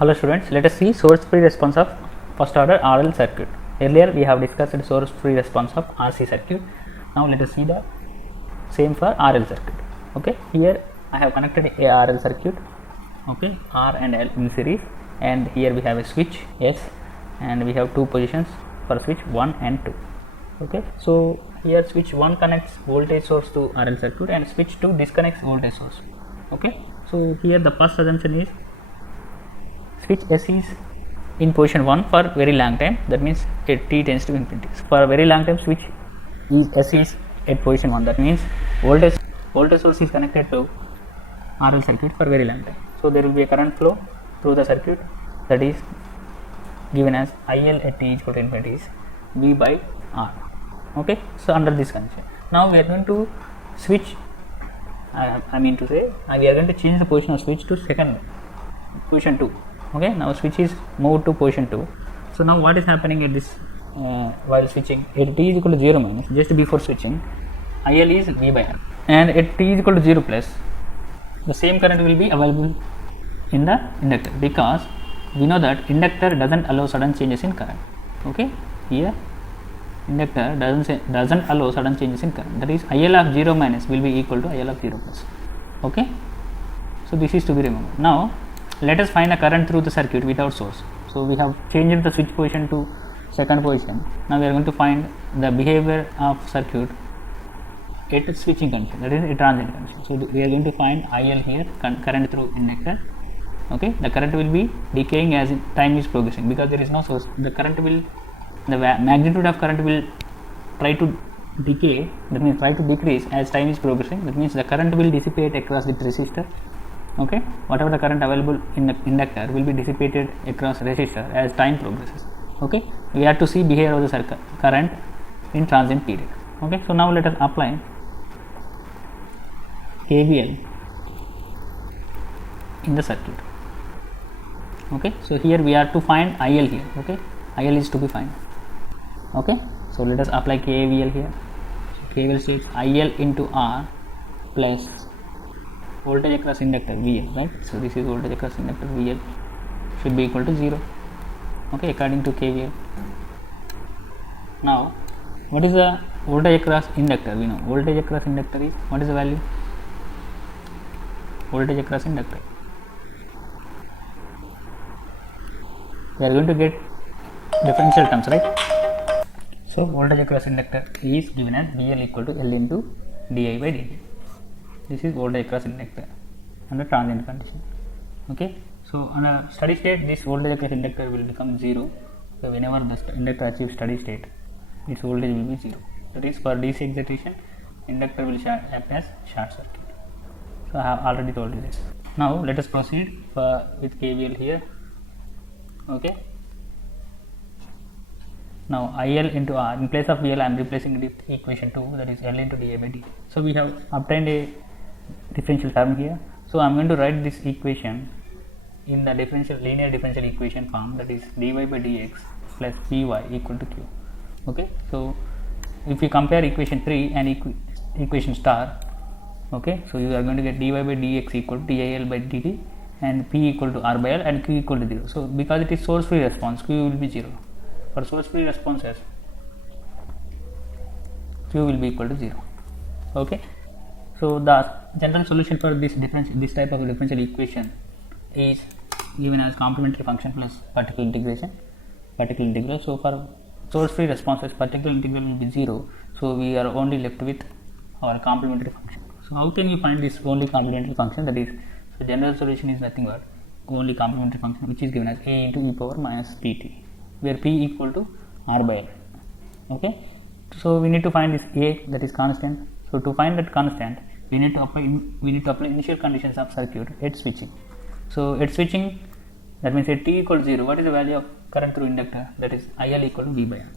Hello students, let us see source free response of first order RL circuit. Earlier we have discussed the source free response of RC circuit. Now let us see the same for RL circuit. Okay, here I have connected a RL circuit. Okay, R and L in series, and here we have a switch S, and we have two positions for switch 1 and 2. Okay, so here switch 1 connects voltage source to RL circuit and switch 2 disconnects voltage source. Okay, so here the first assumption is switch S is in position 1 for very long time, that means t tends to infinity. For a very long time switch S is at position 1, that means voltage source is connected to RL circuit for very long time. So there will be a current flow through the circuit that is given as IL at t equal to infinity is V by R. Okay, so under this condition, now we are going to switch, we are going to change the position of switch to position 2. Okay, now switch is moved to position 2. So now what is happening at this while switching at t is equal to 0 minus, just before switching, IL is V by R, and at t is equal to 0 plus, the same current will be available in the inductor, because we know that inductor doesn't allow sudden changes in current. Okay, here inductor doesn't allow sudden changes in current, that is IL of 0 minus will be equal to IL of 0 plus. Okay, so this is to be remembered. Now let us find a current through the circuit without source. So we have changed the switch position to second position. Now we are going to find the behavior of circuit at switching condition, that is a transient condition. So we are going to find IL here, current through inductor. Okay, the current will be decaying as time is progressing, because there is no source. The magnitude of current will try to decay, that means try to decrease as time is progressing. That means the current will dissipate across the resistor. Okay, whatever the current available in the inductor will be dissipated across resistor as time progresses. Okay, we have to see behavior of the current in transient period. Okay, so now let us apply KVL in the circuit. Okay, so here we are to find IL here. Okay, IL is to be found. Okay, so let us apply KVL here. So KVL states IL into R plus voltage across inductor VL, right? So this is voltage across inductor VL should be equal to 0. Okay, according to KVL. Now what is the voltage across inductor? We know voltage across inductor is, what is the value? Voltage across inductor, we are going to get differential terms, right? So voltage across inductor is given as VL equal to L into di by dt. This is voltage across inductor under transient condition. Okay, so on a steady state this voltage across inductor will become 0. So whenever the inductor achieves steady state, its voltage will be 0. That is, for DC excitation inductor will act as short circuit. So I have already told you this. Now let us proceed with KVL here. Okay, now IL into R, in place of VL I am replacing it with equation 2, that is L into di by dt. So we have obtained a differential term here. So I am going to write this equation in the linear differential equation form, that is dy by dx plus py equal to q. Okay, so if you compare equation 3 and equation star, okay, so you are going to get dy by dx equal to dil by dt and p equal to r by l and q equal to 0. So because it is source free response, q will be 0. For source free responses, q will be equal to 0. Okay, so the general solution for this type of differential equation is given as complementary function plus particular integral. So for source free responses, particular integral will be 0. So we are only left with our complementary function. So how can you find this only complementary function? That is, the general solution is nothing but only complementary function, which is given as a into e power minus pt, where p equal to r by l. Okay, so we need to find this a, that is constant. So to find that constant, we need to apply initial conditions of circuit at switching. So at switching, that means at t equal to 0, what is the value of current through inductor? That is IL equal to V by R.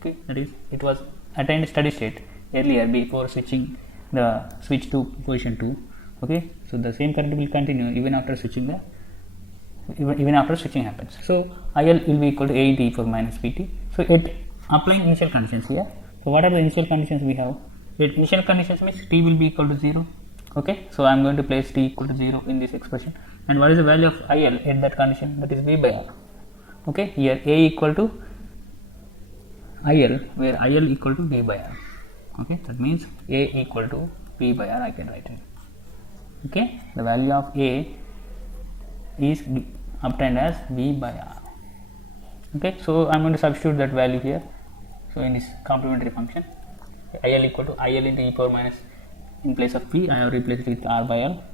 Okay, that is, it was attained steady state earlier before switching the switch to position 2. Okay, so the same current will continue even after switching happens. So IL will be equal to a into e power minus pt. So at applying initial conditions here, so what are the initial conditions we have? At initial conditions means t will be equal to 0. Okay, so I am going to place t equal to 0 in this expression. And what is the value of IL in that condition? That is V by R. Okay, here A equal to IL, where IL equal to V by R. Okay, that means A equal to V by R I can write it. Okay, the value of A is obtained as V by R. Okay, so I am going to substitute that value here. So in this complementary function, IL equal to IL into e power minus, in place of V I have replaced it with R by L.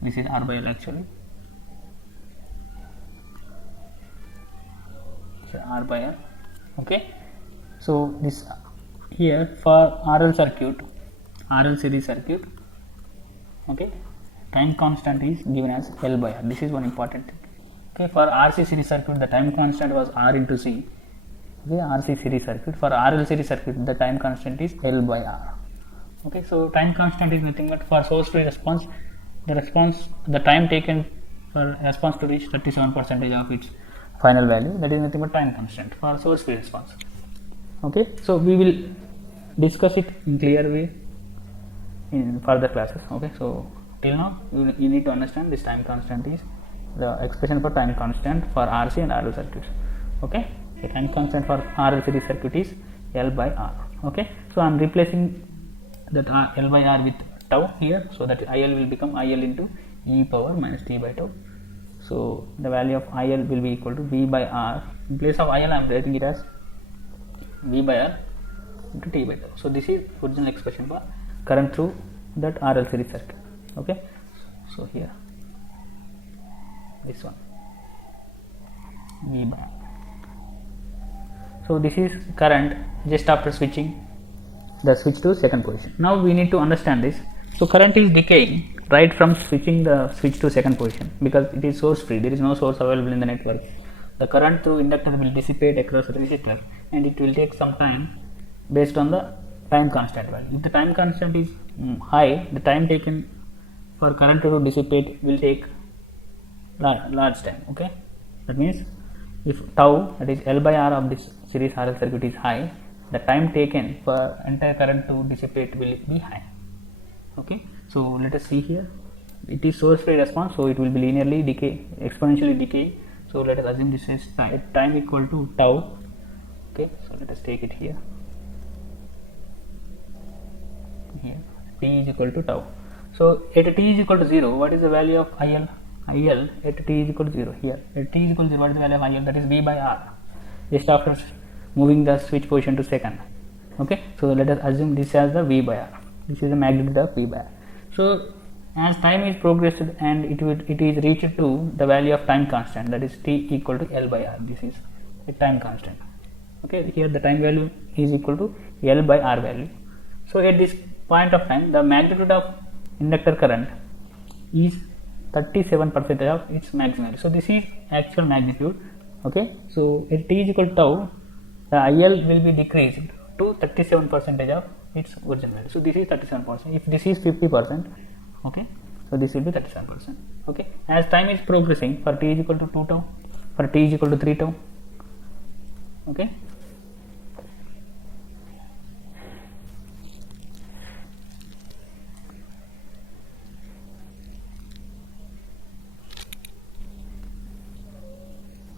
This is R by L actually. So R by L. Okay, so this here for RL circuit, RL series circuit, okay, time constant is given as L by R. This is one important thing. Okay, for RC series circuit the time constant was R into C. Okay, RC series circuit. For RL series circuit the time constant is L by R. Okay, so time constant is nothing but for source free response, the time taken for response to reach 37% of its final value, that is nothing but time constant for source free response. Okay, so we will discuss it in clear way in further classes. Okay, so till now you need to understand this time constant is the expression for time constant for RC and RL circuits. Okay, the time constant for RL series circuit is L by R. Okay, so I am replacing that L by R with tau here, so that IL will become IL into e power minus t by tau. So the value of IL will be equal to V by R. In place of IL I am writing it as V by R into t by tau. So this is original expression for current through that RL series circuit. Okay, so here this one V by R. So this is current just after switching the switch to second position. Now we need to understand this. So current is decaying right from switching the switch to second position, because it is source free, there is no source available in the network. The current through inductor will dissipate across the resistor, and it will take some time based on the time constant value. If the time constant is high, the time taken for current to dissipate will take large time. Okay, that means if tau, that is L by R of this series RL circuit, is high, the time taken for entire current to dissipate will be high. Okay, so let us see here. It is source free response, so it will be linearly decay, exponentially decay. So let us assume this is time equal to tau. Okay, so let us take it here. Here t is equal to tau. So at t is equal to 0, what is the value of IL? IL at t is equal to 0. Here at t is equal to 0, what is the value of IL? That is V by R, just after moving the switch position to second. Okay, so let us assume this as the V by R. This is the magnitude of V by R. So as time is progressed and it is reached to the value of time constant, that is t equal to L by R. This is a time constant. Okay, here the time value is equal to L by R value. So at this point of time, the magnitude of inductor current is 37% of its maximum value. So this is actual magnitude. Okay, so at t is equal to tau, the IL will be decreased to 37% of its original value. So this is 37%. If this is 50%, okay, so this will be 37%. Okay, as time is progressing, for t is equal to 2 tau, for t is equal to 3 tau. Okay,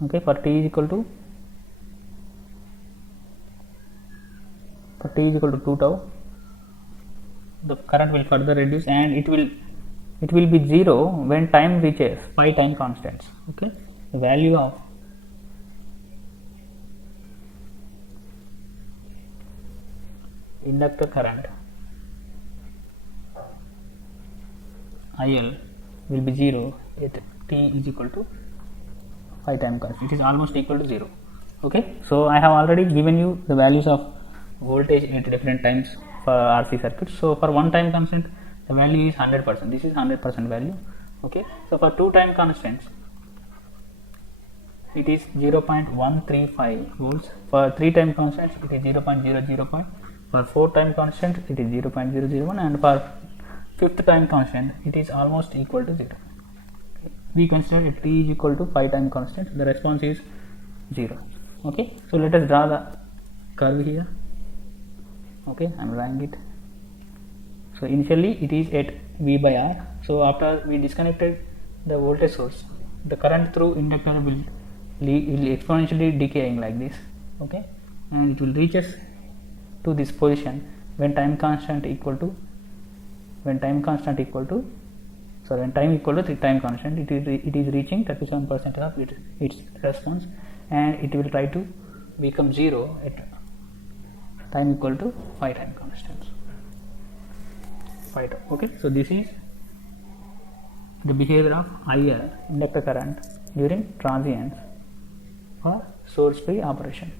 okay, for t is equal to 2 tau, the current will further reduce, and it will be 0 when time reaches 5 time constants. Okay, the value of inductor current IL will be 0 at t is equal to 5 time constant. It is almost equal to 0. Okay, so I have already given you the values of voltage at different times for RC circuits. So for one time constant, the value is 100%. This is 100% value. Okay, so for two time constants, it is 0.135 volts. For three time constants, it is 0.005. For four time constant, it is 0.001, and for fifth time constant, it is almost equal to 0. We consider if t is equal to 5 time constant, the response is 0. Okay, so let us draw the curve here. Okay, I am drawing it. So initially it is at V by R. So after we disconnected the voltage source, the current through inductor will exponentially decaying like this, okay, and it will reaches to this position when time constant equal to the time constant, it is reaching 37% of its response, and it will try to become 0 at time equal to 5 time constants. Okay, so this is the behavior of IR, inductor current, during transients or source free operation,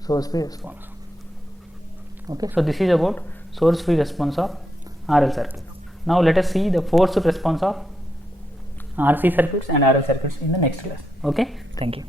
source free response. Okay, so this is about source free response of RL circuit. Now let us see the forced response of RC circuits and RL circuits in the next class. Okay, thank you.